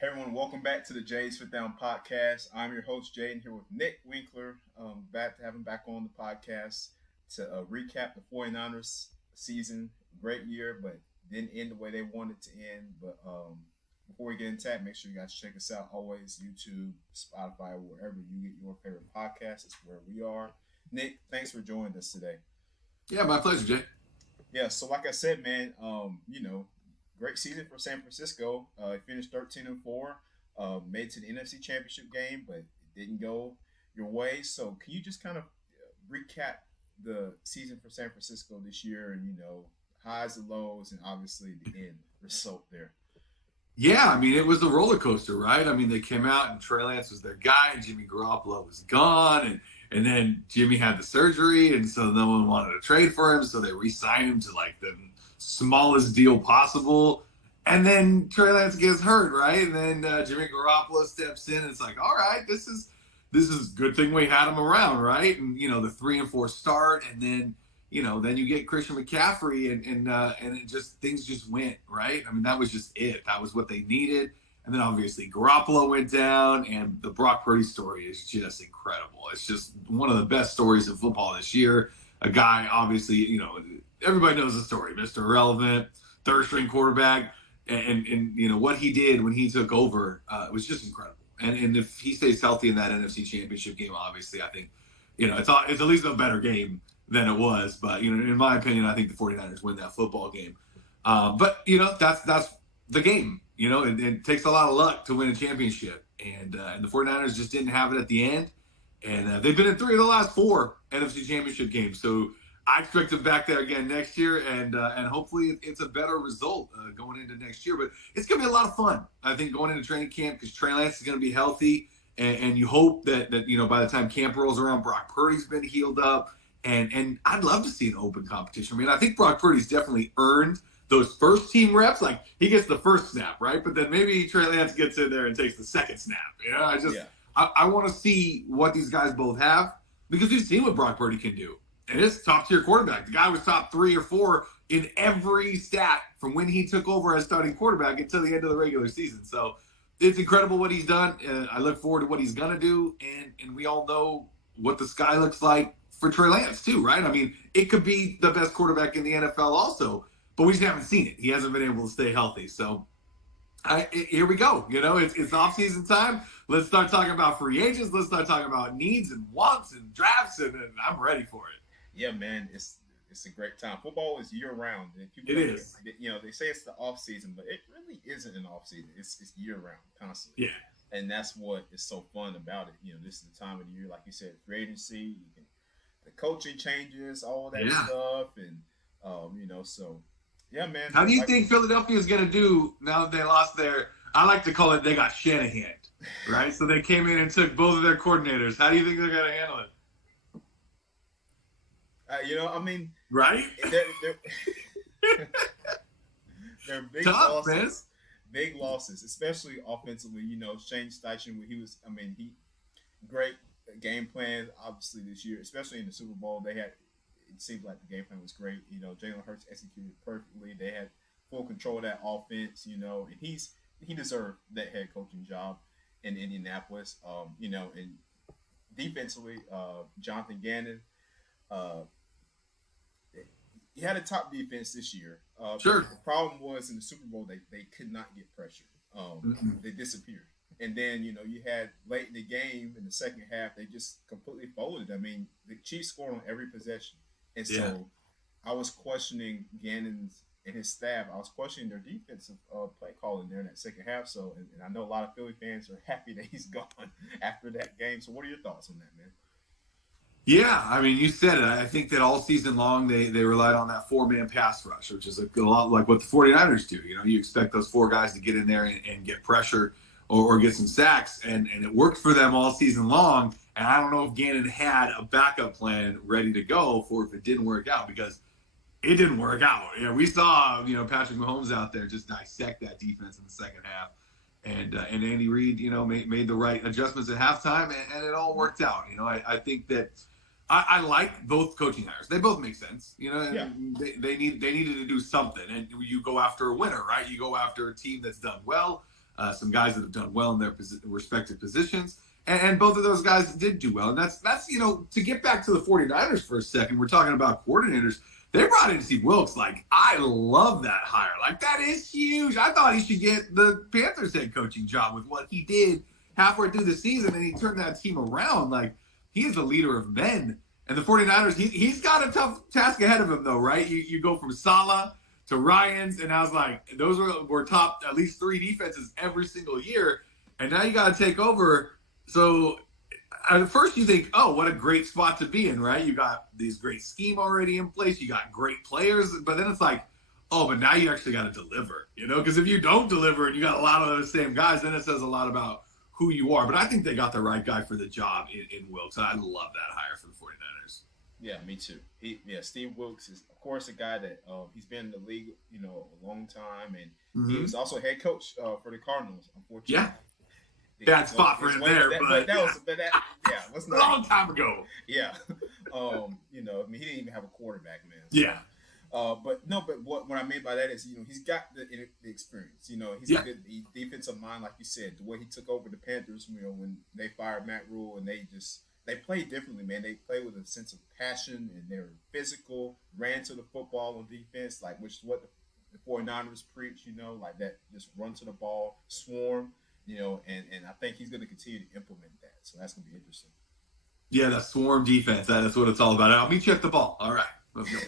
Hey everyone, welcome back to the Jay's Fit Down podcast. I'm your host Jaden here with Nick Winkler. Back to have him back on the podcast to recap the 49ers season. Great year, but didn't end the way they wanted to end. But before we get into that, make sure you guys check us out. Always YouTube, Spotify, wherever you get your favorite podcast. It's where we are. Nick, thanks for joining us today. Yeah, my pleasure, Jay. Yeah, so like I said, man, great season for San Francisco. Finished 13-4, made it to the NFC Championship game, but it didn't go your way. So can you just kind of recap the season for San Francisco this year, and highs and lows, and obviously the end result there? Yeah, I mean, it was a roller coaster, right? I mean, they came out and Trey Lance was their guy, and Jimmy Garoppolo was gone, and then Jimmy had the surgery, and so no one wanted to trade for him, so they re-signed him to like the smallest deal possible. And then Trey Lance gets hurt, right? And then Jimmy Garoppolo steps in. And it's like, all right, this is good thing we had him around, right? And the 3-4 start, and then you get Christian McCaffrey, and it just things just went right. I mean, that was just it. That was what they needed. And then obviously Garoppolo went down, and the Brock Purdy story is just incredible. It's just one of the best stories of football this year. A guy, obviously, everybody knows the story, Mr. Irrelevant, third string quarterback, and what he did when he took over was just incredible. And if he stays healthy in that NFC Championship game, obviously, I think it's at least a better game than it was. But in my opinion, I think the 49ers win that football game. But that's the game. It takes a lot of luck to win a championship, and the 49ers just didn't have it at the end. And they've been in 3 of the last 4 NFC Championship games. So I expect them back there again next year, and hopefully it's a better result going into next year. But it's going to be a lot of fun, I think, going into training camp, because Trey Lance is going to be healthy, and you hope that by the time camp rolls around, Brock Purdy's been healed up, and I'd love to see an open competition. I mean, I think Brock Purdy's definitely earned those first team reps. Like, he gets the first snap, right? But then maybe Trey Lance gets in there and takes the second snap. I want to see what these guys both have, because we've seen what Brock Purdy can do. And it's top-tier quarterback. The guy was top 3 or 4 in every stat from when he took over as starting quarterback until the end of the regular season. So it's incredible what he's done. I look forward to what he's going to do. And we all know what the sky looks like for Trey Lance, too, right? I mean, it could be the best quarterback in the NFL also, but we just haven't seen it. He hasn't been able to stay healthy. So here we go. It's off-season time. Let's start talking about free agents. Let's start talking about needs and wants and drafts, and I'm ready for it. Yeah, man, it's a great time. Football is year round. And it is. They say it's the off season, but it really isn't an off season. It's year round, constantly. Yeah. And that's what is so fun about it. This is the time of the year, like you said, free agency. The coaching changes, all that stuff, and so yeah, man. How do you think Philadelphia is going to do now that they lost their? I like to call it, they got Shanahan, right? So they came in and took both of their coordinators. How do you think they're going to handle it? Right? They're big tough, losses. Man. Big losses, especially offensively. Shane Steichen, he great game plan, obviously, this year, especially in the Super Bowl. It seemed like the game plan was great. Jalen Hurts executed perfectly. They had full control of that offense, and he deserved that head coaching job in Indianapolis. And defensively, Jonathan Gannon, he had a top defense this year. Sure. The problem was in the Super Bowl, they could not get pressure. They disappeared. And then, you had late in the game, in the second half, they just completely folded. I mean, the Chiefs scored on every possession. And so I was questioning Gannon's and his staff. I was questioning their defensive play calling there in that second half. So, and I know a lot of Philly fans are happy that he's gone after that game. So what are your thoughts on that, man? Yeah, I mean, you said it. I think that all season long they relied on that 4-man pass rush, which is a lot like what the 49ers do. You expect those 4 guys to get in there and get pressure or get some sacks, and it worked for them all season long. And I don't know if Gannon had a backup plan ready to go for if it didn't work out, because it didn't work out. We saw Patrick Mahomes out there just dissect that defense in the second half. And Andy Reid, made the right adjustments at halftime, and it all worked out. I think that I like both coaching hires. They both make sense. They needed to do something, and you go after a winner, right? You go after a team that's done well. some guys that have done well in their respective positions. And both of those guys did do well. And that's to get back to the 49ers for a second, we're talking about coordinators. They brought in Steve Wilks. Like, I love that hire. Like, that is huge. I thought he should get the Panthers head coaching job with what he did halfway through the season, and he turned that team around. Like, he is a leader of men. And the 49ers, he's got a tough task ahead of him, though, right? You go from Saleh to Ryans, and I was like, those were top at least 3 defenses every single year. And now you got to take over. So at first you think, oh, what a great spot to be in, right? You got these great scheme already in place. You got great players. But then it's like, oh, but now you actually got to deliver, because if you don't deliver and you got a lot of those same guys, then it says a lot about who you are. But I think they got the right guy for the job in Wilks. I love that hire for the 49ers. Yeah, me too. Steve Wilks is, of course, a guy that he's been in the league, a long time. And he was also head coach for the Cardinals, unfortunately. Yeah. Bad spot for him there, but was a long time ago. Yeah, he didn't even have a quarterback, man. So, yeah. But what I mean by that is, he's got the experience. He's a good defensive mind, like you said. The way he took over the Panthers, when they fired Matt Rule, and they played differently, man. They played with a sense of passion, and they were physical, ran to the football on defense, which is what the 49ers preach. Like that, just run to the ball, swarm. And I think he's going to continue to implement that. So that's going to be interesting. Yeah, that swarm defense. That's what it's all about. I'll meet you at the ball. All right. Let's go.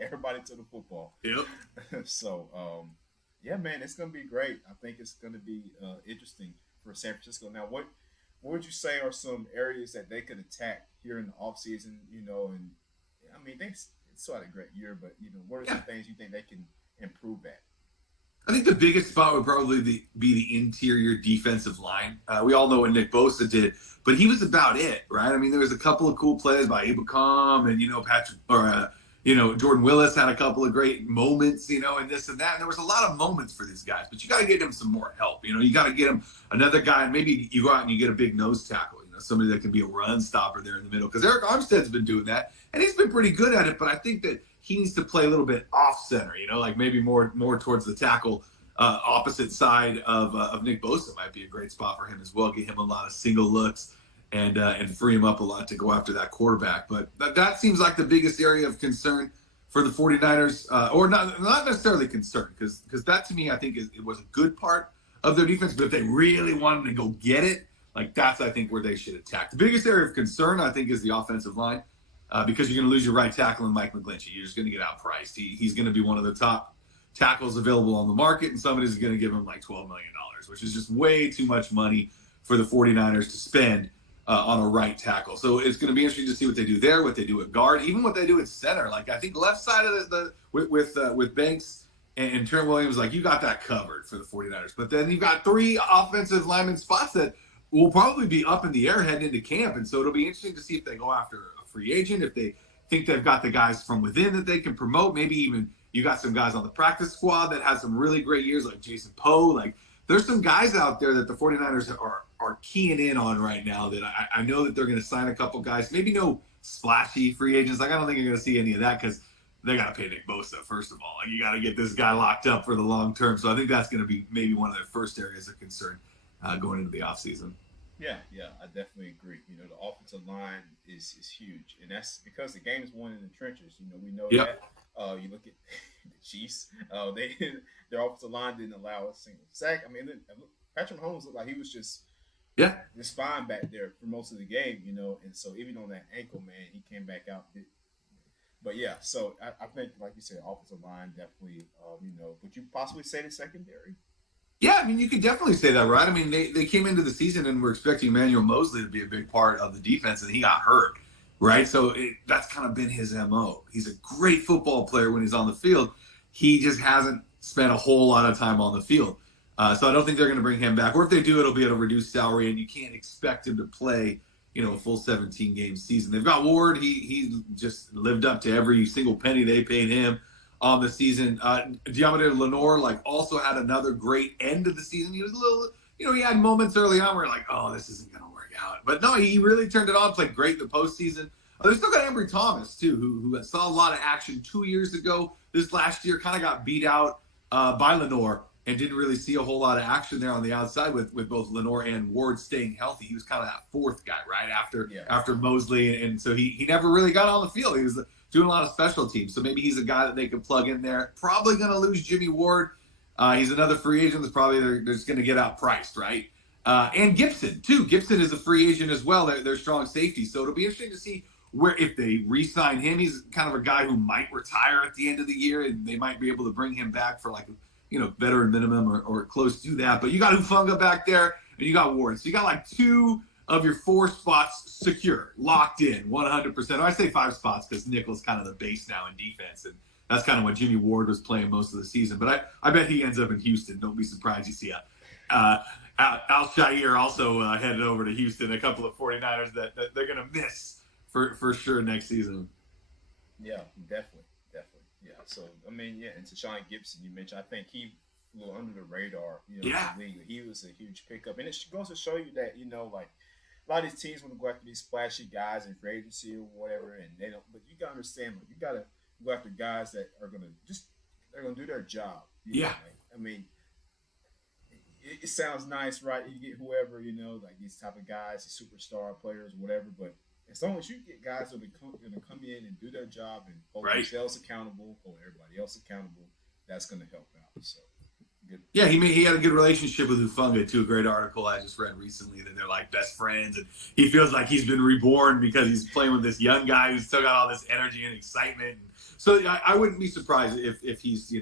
Everybody to the football. Yep. So, yeah, man, it's going to be great. I think it's going to be interesting for San Francisco. Now, what would you say are some areas that they could attack here in the offseason? And I mean, they still had a great year, but, what are some things you think they can improve at? I think the biggest spot would probably be the interior defensive line. We all know what Nick Bosa did, but he was about it, right? I mean, there was a couple of cool plays by Ebukam and, Jordan Willis had a couple of great moments, and this and that. And there was a lot of moments for these guys, but you got to get him some more help. You got to get him another guy, and maybe you go out and you get a big nose tackle, somebody that can be a run stopper there in the middle. Because Eric Armstead's been doing that, and he's been pretty good at it, but I think that he needs to play a little bit off center, like maybe more towards the tackle opposite side of Nick Bosa might be a great spot for him as well. Get him a lot of single looks and free him up a lot to go after that quarterback. But that seems like the biggest area of concern for the 49ers, or not necessarily concern, because that to me I think it was a good part of their defense. But if they really wanted to go get it, that's I think where they should attack. The biggest area of concern I think is the offensive line. Because you're going to lose your right tackle in Mike McGlinchey. You're just going to get outpriced. He's going to be one of the top tackles available on the market, and somebody's going to give him $12 million, which is just way too much money for the 49ers to spend on a right tackle. So it's going to be interesting to see what they do there, what they do at guard, even what they do at center. I think left side of with Banks and Trent Williams, you got that covered for the 49ers. But then you've got 3 offensive lineman spots that will probably be up in the air heading into camp, and so it'll be interesting to see if they go after free agent, if they think they've got the guys from within that they can promote. Maybe even you got some guys on the practice squad that had some really great years, like Jason Poe. There's some guys out there that the 49ers are keying in on right now that I know that they're going to sign a couple guys. Maybe no splashy free agents. I don't think you're going to see any of that because they got to pay Nick Bosa, first of all. You got to get this guy locked up for the long term. So I think that's going to be maybe one of their first areas of concern going into the offseason. Yeah, I definitely agree. The offensive line is huge, and that's because the game is won in the trenches. We know that. You look at the Chiefs; their offensive line didn't allow a single sack. I mean, Patrick Mahomes looked like he was just fine back there for most of the game. And so even on that ankle, man, he came back out. But yeah, so I think, like you said, offensive line definitely. Would you possibly say the secondary? Yeah, I mean, you could definitely say that, right? I mean, they came into the season and were expecting Emmanuel Mosley to be a big part of the defense, and he got hurt, right? So that's kind of been his MO. He's a great football player when he's on the field. He just hasn't spent a whole lot of time on the field. So I don't think they're going to bring him back. Or if they do, it'll be at a reduced salary, and you can't expect him to play, a full 17-game season. They've got Ward. He just lived up to every single penny they paid him on the season. Diamante Lenore also had another great end of the season. He was a little, he had moments early on where oh, this isn't going to work out. But no, he really turned it on, played great in the postseason. They still got Ambry Thomas too, who saw a lot of action 2 years ago. This last year kind of got beat out by Lenore and didn't really see a whole lot of action there on the outside with both Lenore and Ward staying healthy. He was kind of that fourth guy, right, after Mosley, and so he never really got on the field. He was doing a lot of special teams, so maybe he's a guy that they could plug in there. Probably going to lose Jimmy Ward. He's another free agent that's probably they're just going to get outpriced, right? And Gibson, too. Gibson is a free agent as well. They're strong safety. So it'll be interesting to see where if they re-sign him. He's kind of a guy who might retire at the end of the year, and they might be able to bring him back for like, veteran minimum or close to that. But you got Hufanga back there, and you got Ward. So you got like 2 of your 4 spots secure, locked in, 100%. I say 5 spots because nickel's kind of the base now in defense, and that's kind of what Jimmy Ward was playing most of the season. But I bet he ends up in Houston. Don't be surprised you see Al-Shaair also headed over to Houston, a couple of 49ers that they're going to miss for sure next season. Yeah, definitely. Yeah, so, and Tashawn Gibson, you mentioned, I think he flew under the radar, in the league. He was a huge pickup. And it goes to show you that, like, a lot of these teams want to go after these splashy guys in free agency or whatever, and they don't. But you got to understand, you got to go after guys that are going to do their job. It sounds nice, right? You get whoever, like these type of guys, the superstar players, whatever. But as long as you get guys that are going to come in and do their job and hold themselves accountable, hold everybody else accountable, that's going to help out. So, good. Yeah, he had a good relationship with Hufanga, too. A great article I just read recently that they're like best friends, and he feels like he's been reborn because he's playing with this young guy who's still got all this energy and excitement. So I wouldn't be surprised if he's,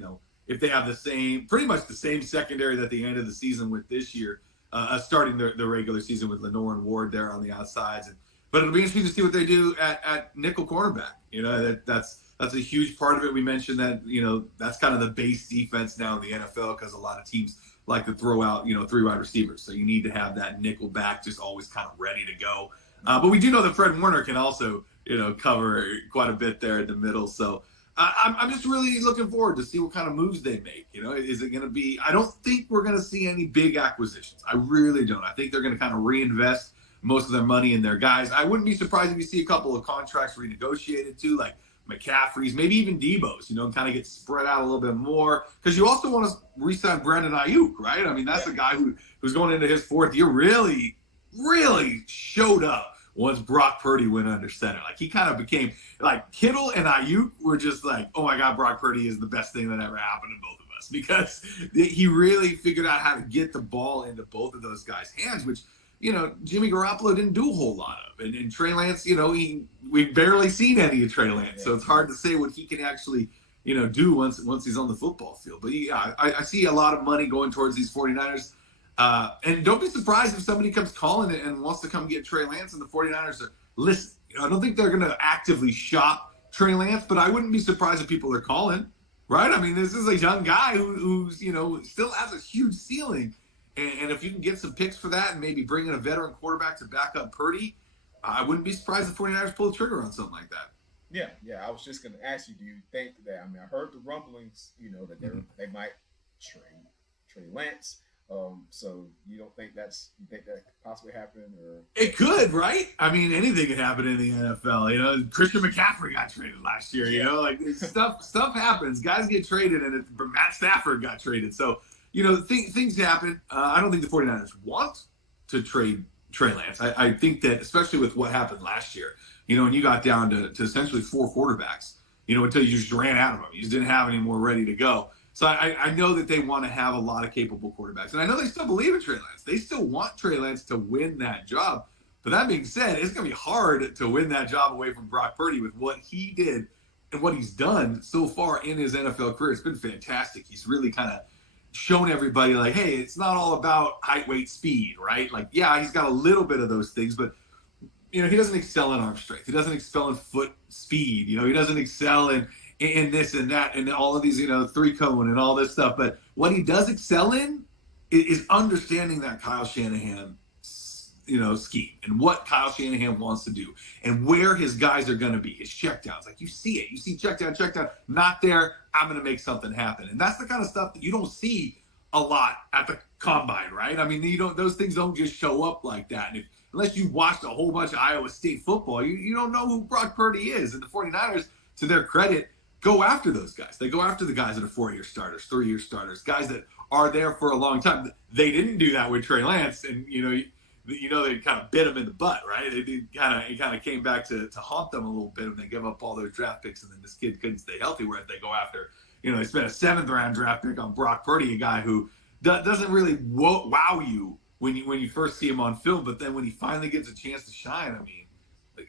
if they have pretty much the same secondary that they ended the season with this year, starting the regular season with Lenore and Ward there on the outsides. But it'll be interesting to see what they do at nickel cornerback. That's a huge part of it. We mentioned that, that's kind of the base defense now in the NFL because a lot of teams like to throw out, 3 wide receivers. So you need to have that nickel back just always kind of ready to go. But we do know that Fred Warner can also, cover quite a bit there in the middle. So I'm just really looking forward to see what kind of moves they make. Is it going to be – I don't think we're going to see any big acquisitions. I really don't. I think they're going to kind of reinvest most of their money in their guys. I wouldn't be surprised if you see a couple of contracts renegotiated too, like McCaffrey's, maybe even Debo's, and kind of get spread out a little bit more. Because you also want to re-sign Brandon Ayuk, right? I mean, that's a guy who's going into his 4th year, really, really showed up once Brock Purdy went under center. Like, he kind of became, like, Kittle and Ayuk were just like, oh, my God, Brock Purdy is the best thing that ever happened to both of us. Because he really figured out how to get the ball into both of those guys' hands, which, Jimmy Garoppolo didn't do a whole lot of. And Trey Lance, we've barely seen any of Trey Lance. So it's hard to say what he can actually, do once he's on the football field. But, yeah, I see a lot of money going towards these 49ers. And don't be surprised if somebody comes calling and wants to come get Trey Lance and the 49ers are listening. I don't think they're going to actively shop Trey Lance, but I wouldn't be surprised if people are calling, right? I mean, this is a young guy who's, still has a huge ceiling. And if you can get some picks for that and maybe bring in a veteran quarterback to back up Purdy, I wouldn't be surprised if 49ers pull the trigger on something like that. Yeah. I was just going to ask you, do you think that, I heard the rumblings, that they might trade Trey Lance. So you think that could possibly happen? Or it could, right? I mean, anything could happen in the NFL. Christian McCaffrey got traded last year. Like stuff happens. Guys get traded, and Matt Stafford got traded. So things happen. I don't think the 49ers want to trade Trey Lance. I think that, especially with what happened last year, when you got down to essentially 4 quarterbacks, until you just ran out of them. You just didn't have any more ready to go. So I know that they want to have a lot of capable quarterbacks. And I know they still believe in Trey Lance. They still want Trey Lance to win that job. But that being said, it's going to be hard to win that job away from Brock Purdy with what he did and what he's done so far in his NFL career. It's been fantastic. He's really kind of shown everybody, like, hey, it's not all about height, weight, speed, right? Like, yeah, he's got a little bit of those things, but, he doesn't excel in arm strength. He doesn't excel in foot speed. He doesn't excel in this and that and all of these, 3-cone and all this stuff. But what he does excel in is understanding that Kyle Shanahan, scheme and what Kyle Shanahan wants to do and where his guys are going to be, his checkdowns. Like, you see it. You see check down, not there. I'm going to make something happen. And that's the kind of stuff that you don't see a lot at the combine, right? I mean, those things don't just show up like that. And unless you watched a whole bunch of Iowa State football, you don't know who Brock Purdy is. And the 49ers, to their credit, go after those guys. They go after the guys that are 4-year starters, 3-year starters, guys that are there for a long time. They didn't do that with Trey Lance, and they kind of bit him in the butt, right? It kind of came back to haunt them a little bit when they give up all those draft picks, and then this kid couldn't stay healthy. Whereas they go after, they spent a 7th round draft pick on Brock Purdy, a guy who doesn't really wow you when you first see him on film, but then when he finally gets a chance to shine, I mean,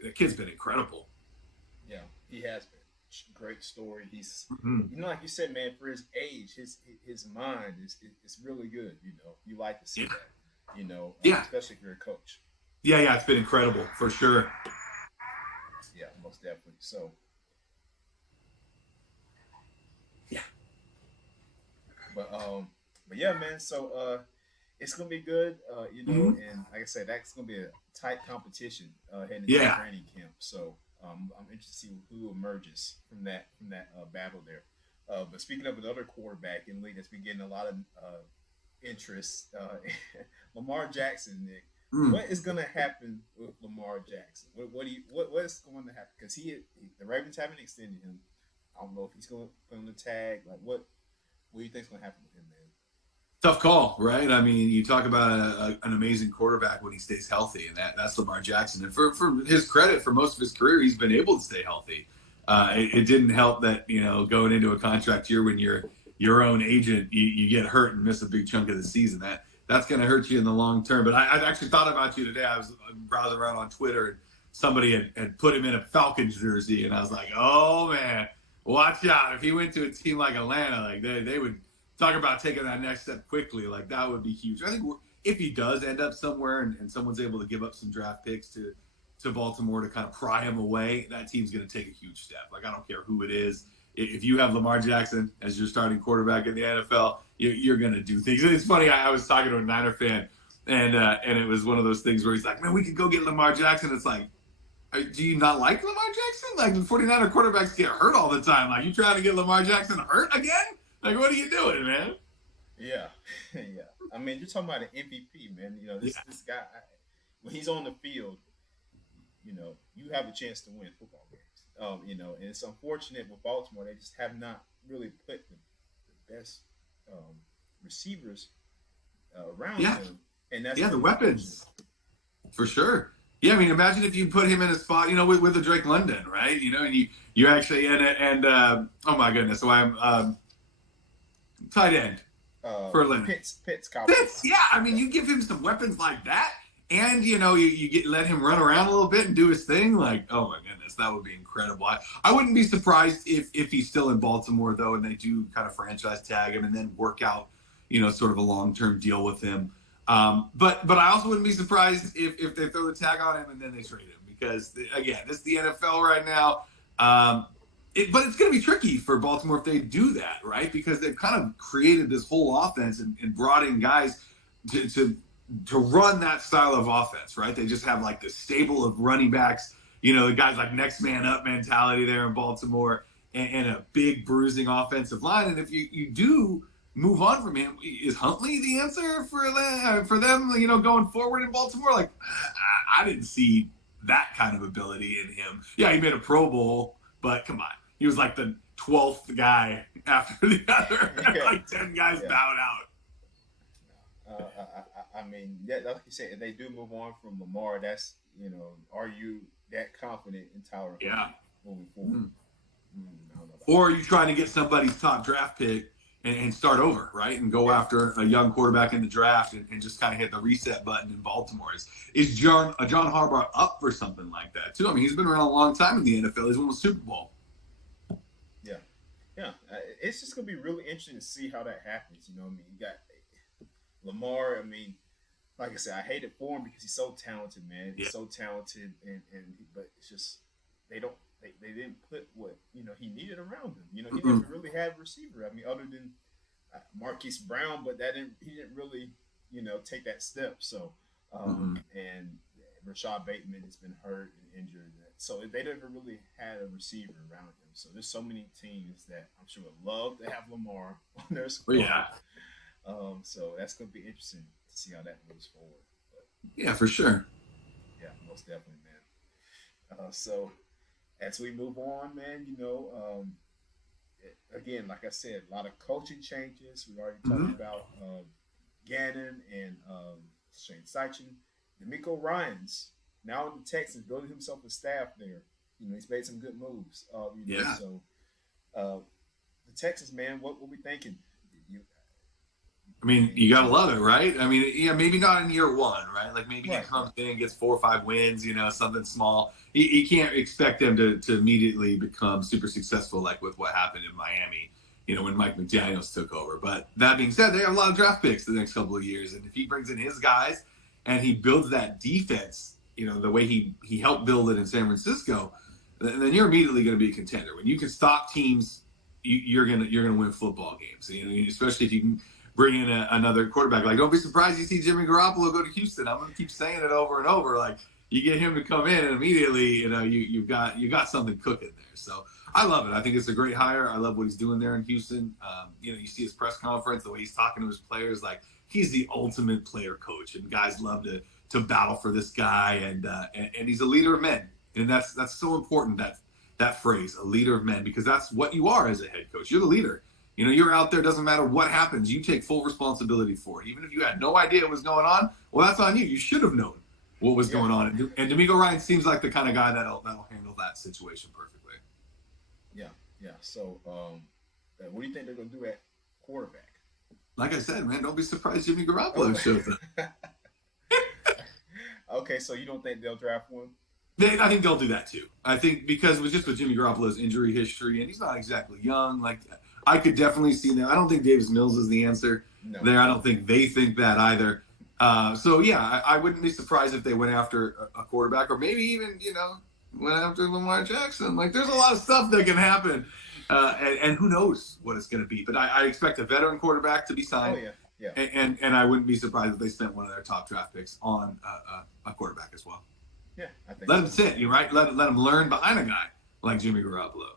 the kid's been incredible. Yeah, he has been. Great story. He's, like you said, man, for his age, his mind is really good. You like to see that. Especially if you're a coach. Yeah, it's been incredible for sure. Yeah, most definitely. So, yeah. But yeah, man. So it's gonna be good. And like I said, that's gonna be a tight competition heading into training camp. So. I'm interested to see who emerges from that battle there. But speaking of another quarterback in the league that's been getting a lot of interest, Lamar Jackson, Nick. What is going to happen with Lamar Jackson? What is going to happen? Because the Ravens haven't extended him. I don't know if he's going to put on the tag. Like what do you think is going to happen with him, man? Tough call, right? I mean, you talk about an amazing quarterback when he stays healthy, and that's Lamar Jackson. And for his credit, for most of his career, he's been able to stay healthy. It didn't help that, going into a contract year when you're your own agent, you get hurt and miss a big chunk of the season. That's going to hurt you in the long term. But I actually thought about you today. I was browsing around on Twitter, and somebody had put him in a Falcons jersey, and I was like, oh, man, watch out. If he went to a team like Atlanta, like they would – talk about taking that next step quickly. Like, that would be huge. I think if he does end up somewhere and someone's able to give up some draft picks to Baltimore to kind of pry him away, that team's going to take a huge step. Like, I don't care who it is. If you have Lamar Jackson as your starting quarterback in the NFL, you're going to do things. It's funny. I was talking to a Niner fan, and it was one of those things where he's like, man, we could go get Lamar Jackson. It's like, do you not like Lamar Jackson? Like, the 49er quarterbacks get hurt all the time. Like, you trying to get Lamar Jackson hurt again? Like, what are you doing, man? Yeah, yeah. I mean, you're talking about an MVP, man. This guy, when he's on the field, you have a chance to win football games. And it's unfortunate with Baltimore, they just have not really put the best receivers around him. And that's the weapons. For sure. Yeah, I mean, imagine if you put him in a spot, with the Drake London, right? And you actually oh my goodness, so I'm tight end for a living. Pitts, yeah. I mean, you give him some weapons like that, and you let him run around a little bit and do his thing. Like, oh my goodness, that would be incredible. I wouldn't be surprised if he's still in Baltimore though, and they do kind of franchise tag him and then work out, sort of a long-term deal with him. But I also wouldn't be surprised if they throw the tag on him and then they trade him, because again, this is the NFL right now. But it's going to be tricky for Baltimore if they do that, right? Because they've kind of created this whole offense and brought in guys to run that style of offense, right? They just have like this stable of running backs, the guys like next man up mentality there in Baltimore, and a big bruising offensive line. And if you do move on from him, is Huntley the answer for them, going forward in Baltimore? Like, I didn't see that kind of ability in him. Yeah, he made a Pro Bowl, but come on. He was like the 12th guy after the other. Like 10 guys bowed out. I mean, like you said, if they do move on from Lamar, that's, are you that confident in Tyler Huntley moving forward? Or are you trying to get somebody's top draft pick and start over, right? And go after a young quarterback in the draft and just kind of hit the reset button in Baltimore. Is John Harbaugh up for something like that, too? I mean, he's been around a long time in the NFL. He's won the Super Bowl. Yeah, it's just going to be really interesting to see how that happens. I mean, you got Lamar. I mean, like I said, I hate it for him because he's so talented, man. He's so talented, but it's just they didn't put what he needed around him. He didn't really have a receiver. I mean, other than Marquise Brown, but he didn't really take that step. So and Rashad Bateman has been hurt and injured. So they never really had a receiver around him. So there's so many teams that I'm sure would love to have Lamar on their squad. Yeah. So that's going to be interesting to see how that moves forward. But, yeah, for sure. Yeah, most definitely, man. So as we move on, man, again, like I said, a lot of coaching changes. We already talked Mhm. about Gannon and Shane Seichin. D'Amico Ryans now in the Texans, building himself a staff there. He's made some good moves. Yeah. So uh, the Texans, man, what were we thinking? You, I mean, and you gotta love it, right? I mean, yeah, maybe not in year one, right? Like maybe he right, comes in, gets 4 or 5 wins, something small. You can't expect them to immediately become super successful, like with what happened in Miami, when Mike McDaniels took over. But that being said, they have a lot of draft picks the next couple of years, and if he brings in his guys and he builds that defense, the way he helped build it in San Francisco, then you're immediately going to be a contender. When you can stop teams, you're gonna win football games. Especially if you can bring in another quarterback. Like, don't be surprised you see Jimmy Garoppolo go to Houston. I'm going to keep saying it over and over. Like, you get him to come in, and immediately, you've got something cooking there. So I love it. I think it's a great hire. I love what he's doing there in Houston. You see his press conference, the way he's talking to his players. Like, he's the ultimate player coach, and guys love to battle for this guy. And he's a leader of men, and that's so important. That phrase, a leader of men, because that's what you are as a head coach. You're the leader. You're out there, doesn't matter what happens. You take full responsibility for it. Even if you had no idea what was going on, well, that's on you. You should have known what was yeah, going on. And D'Amico Ryan seems like the kind of guy that'll handle that situation perfectly. yeah, yeah. So, what do you think they're going to do at quarterback? Like I said, man, don't be surprised Jimmy Garoppolo Oh. shows up. Okay, so you don't think they'll draft one? I think they'll do that too. I think because with Jimmy Garoppolo's injury history, and he's not exactly young, like I could definitely see that. I don't think Davis Mills is the answer No. there. I don't think they think that either. So yeah, I wouldn't be surprised if they went after a quarterback, or maybe even went after Lamar Jackson. Like, there's a lot of stuff that can happen, and who knows what it's going to be. But I expect a veteran quarterback to be signed. Oh yeah, yeah. And I wouldn't be surprised if they spent one of their top draft picks on a quarterback as well. Yeah, I think Let so. him sit, right? Let him learn behind a guy like Jimmy Garoppolo.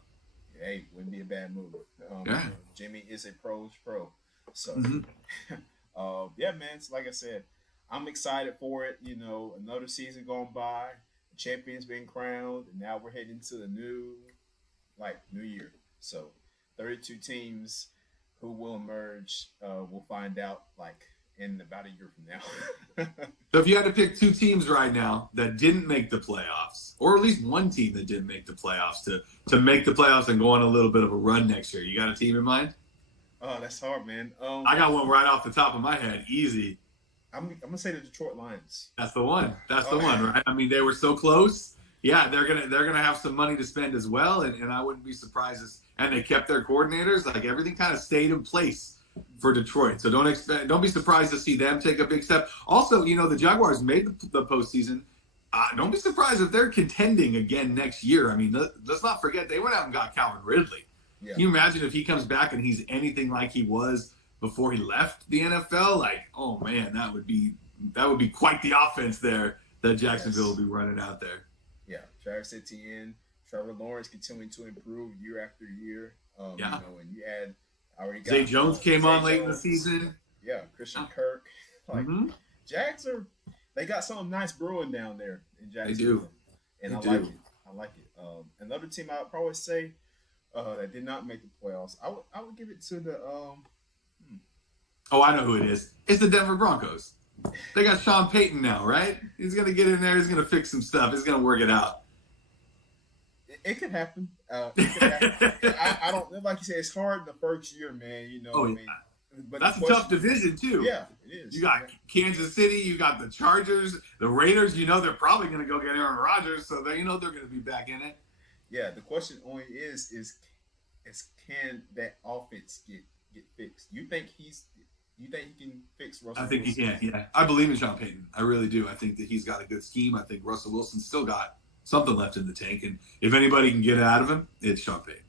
Hey, wouldn't be a bad move. Yeah. Jimmy is a pro's pro. So, Mm-hmm. yeah, man. So like I said, I'm excited for it. Another season going by, the champions being crowned, and now we're heading to the new year. So, 32 teams who will emerge. We'll find out in about a year from now. So if you had to pick 2 teams right now that didn't make the playoffs, or at least one team that didn't make the playoffs to make the playoffs and go on a little bit of a run next year, you got a team in mind? Oh, that's hard, man. I got one right off the top of my head. Easy. I'm gonna say the Detroit Lions. That's the one. That's the one, right? I mean, they were so close. Yeah, they're gonna have some money to spend as well, and I wouldn't be surprised. And they kept their coordinators. Like, everything kind of stayed in place for Detroit. So don't be surprised to see them take a big step. Also, the Jaguars made the postseason. Don't be surprised if they're contending again next year. I mean, let's not forget they went out and got Calvin Ridley. Yeah. Can you imagine if he comes back and he's anything like he was before he left the NFL? Like, oh man, that would be quite the offense there that Jacksonville will be running out there. Yeah, Travis Etienne, Trevor Lawrence continuing to improve year after year. Yeah. And you add already got Zay Jones came Zay on late in the Jones. season. Yeah, Christian Kirk. Jags they got something nice brewing down there in Jacksonville. They do. And They I do. like it. I like it. Another team I would probably say that did not make the playoffs. I would give it to the Oh, I know who it is. It's the Denver Broncos. They got Sean Payton now, right? He's going to get in there. He's going to fix some stuff. He's going to work it out. It could happen. It could happen. I don't, like you said, it's hard the first year, man. Oh, yeah. I mean, but That's a tough division, too. Yeah, it is. You got Kansas City. You got the Chargers. The Raiders, they're probably going to go get Aaron Rodgers, so they're going to be back in it. Yeah, the question only is can that offense get fixed? You think he can fix Russell I think Wilson? he can, yeah. I believe in Sean Payton. I really do. I think that he's got a good scheme. I think Russell Wilson's still got something left in the tank, and if anybody can get it out of him, it's Sean Payton.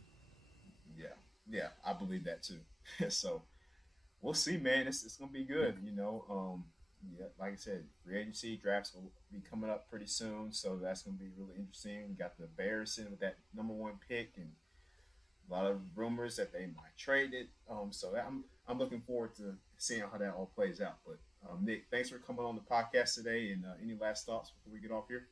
Yeah, I believe that too. So we'll see, man. It's gonna be good. Yeah, like I said, free agency drafts will be coming up pretty soon, so that's gonna be really interesting. We got the Bears in with that #1 pick, and a lot of rumors that they might trade it. So I'm looking forward to seeing how that all plays out. But Nick, thanks for coming on the podcast today. And any last thoughts before we get off here?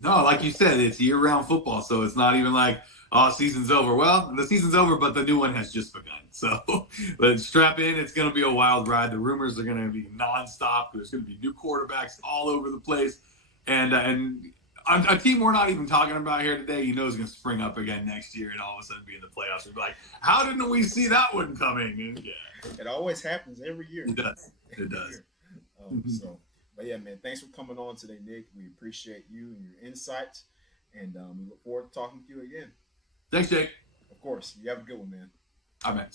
No, like you said, it's year-round football, so it's not even like, oh, season's over. Well, the season's over, but the new one has just begun. So let's strap in. It's going to be a wild ride. The rumors are going to be nonstop. There's going to be new quarterbacks all over the place. And a team we're not even talking about here today, is going to spring up again next year and all of a sudden be in the playoffs. We'll be like, how didn't we see that one coming? And it always happens every year. It does. It does. So, but yeah, man, thanks for coming on today, Nick. We appreciate you and your insights, and we look forward to talking to you again. Thanks, Jake. Of course. You have a good one, man. All right, man.